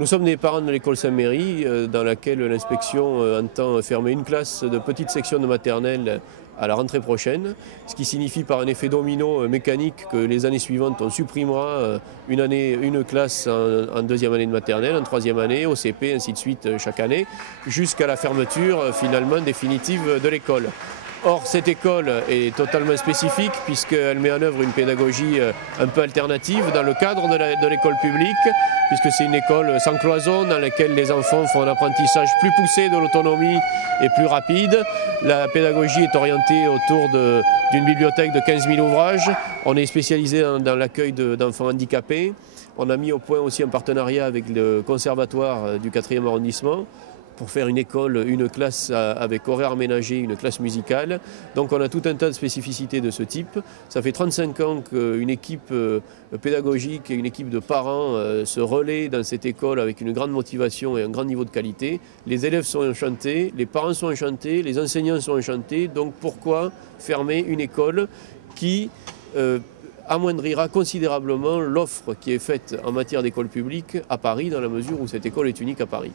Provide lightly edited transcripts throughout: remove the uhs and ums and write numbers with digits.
Nous sommes des parents de l'école Saint-Méry, dans laquelle l'inspection entend fermer une classe de petite section de maternelle à la rentrée prochaine, ce qui signifie par un effet domino mécanique que les années suivantes on supprimera une classe en deuxième année de maternelle, en troisième année, au CP, ainsi de suite chaque année, jusqu'à la fermeture finalement définitive de l'école. Or, cette école est totalement spécifique puisqu'elle met en œuvre une pédagogie un peu alternative dans le cadre de l'école publique, puisque c'est une école sans cloison dans laquelle les enfants font un apprentissage plus poussé de l'autonomie et plus rapide. La pédagogie est orientée autour d'une bibliothèque de 15 000 ouvrages. On est spécialisé dans l'accueil d'enfants handicapés. On a mis au point aussi un partenariat avec le conservatoire du 4e arrondissement pour faire une école, une classe avec horaire aménagé, une classe musicale. Donc on a tout un tas de spécificités de ce type. Ça fait 35 ans qu'une équipe pédagogique et une équipe de parents se relaient dans cette école avec une grande motivation et un grand niveau de qualité. Les élèves sont enchantés, les parents sont enchantés, les enseignants sont enchantés. Donc pourquoi fermer une école qui amoindrira considérablement l'offre qui est faite en matière d'école publique à Paris, dans la mesure où cette école est unique à Paris.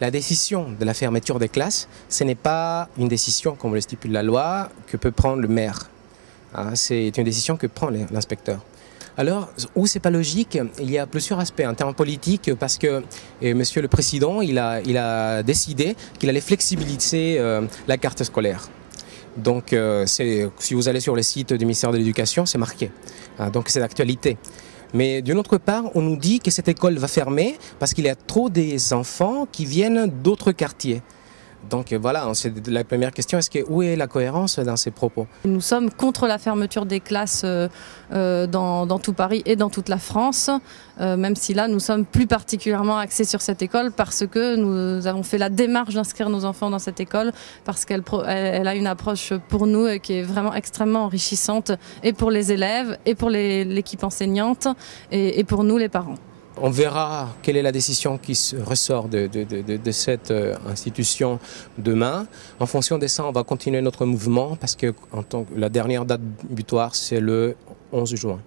La décision de la fermeture des classes, ce n'est pas une décision, comme le stipule la loi, que peut prendre le maire. C'est une décision que prend l'inspecteur. Alors, où c'est pas logique, il y a plusieurs aspects en termes politiques, parce que Monsieur le Président, il a décidé qu'il allait flexibiliser la carte scolaire. Donc, si vous allez sur le site du ministère de l'Éducation, c'est marqué. Donc, c'est d'actualité. Mais d'une autre part, on nous dit que cette école va fermer parce qu'il y a trop des enfants qui viennent d'autres quartiers. Donc voilà, c'est la première question, où est la cohérence dans ces propos? Nous sommes contre la fermeture des classes dans tout Paris et dans toute la France, même si là nous sommes plus particulièrement axés sur cette école parce que nous avons fait la démarche d'inscrire nos enfants dans cette école parce qu'elle a une approche pour nous qui est vraiment extrêmement enrichissante et pour les élèves et pour l'équipe enseignante et pour nous les parents. On verra quelle est la décision qui ressort de cette institution demain. En fonction de ça, on va continuer notre mouvement parce que la dernière date butoir, c'est le 11 juin.